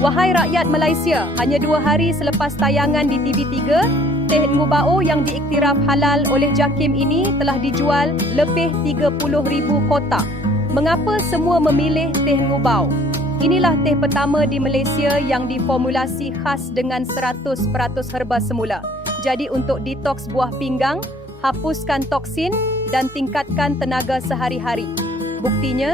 Wahai rakyat Malaysia, hanya dua hari selepas tayangan di TV3, teh Ngubao yang diiktiraf halal oleh JAKIM ini telah dijual lebih 30,000 kotak. Mengapa semua memilih teh Ngubao? Inilah teh pertama di Malaysia yang diformulasi khas dengan 100% herba semula. Jadi untuk detoks buah pinggang, hapuskan toksin dan tingkatkan tenaga sehari-hari. Buktinya,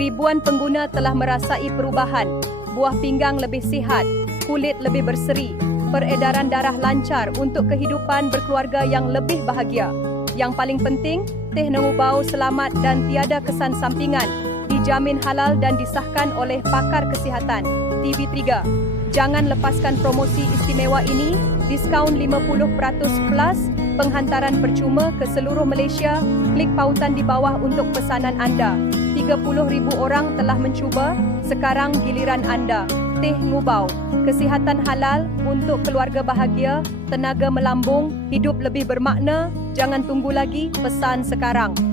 ribuan pengguna telah merasai perubahan. Buah pinggang lebih sihat, kulit lebih berseri, peredaran darah lancar untuk kehidupan berkeluarga yang lebih bahagia. Yang paling penting, teh Nengubau selamat dan tiada kesan sampingan. Dijamin halal dan disahkan oleh pakar kesihatan. TV3. Jangan lepaskan promosi istimewa ini, diskaun 50% plus, penghantaran percuma ke seluruh Malaysia. Klik pautan di bawah untuk pesanan anda. 30,000 orang telah mencuba, sekarang giliran anda. Teh Ngubau, kesihatan halal untuk keluarga bahagia, tenaga melambung, hidup lebih bermakna. Jangan tunggu lagi, pesan sekarang.